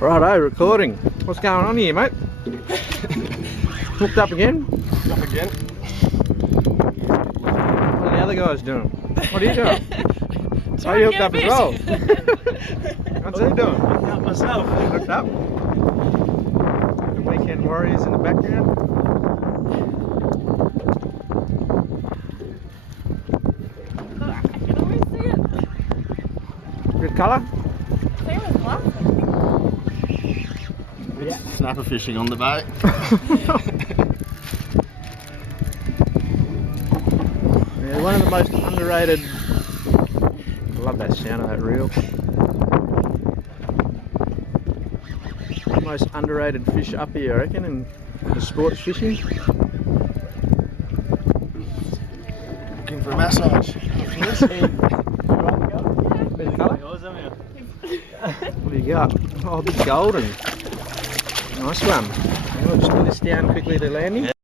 Righto, recording. What's going on here, mate? Hooked up again? Up again. What are the other guys doing? What are you doing? Oh, you hooked up as well? What's he doing? Hooked up myself. Hooked up? The weekend warriors in the background? I can always see it. Good colour? Same as last one. Yeah. Snapper fishing on the boat. Yeah, one of the most underrated. I love that sound of that reel. Most underrated fish up here, I reckon, in the sports fishing. Looking for a massage. Bit of colour? What do you got? Oh, the golden. Nice one. I'll just put this down quickly to landing.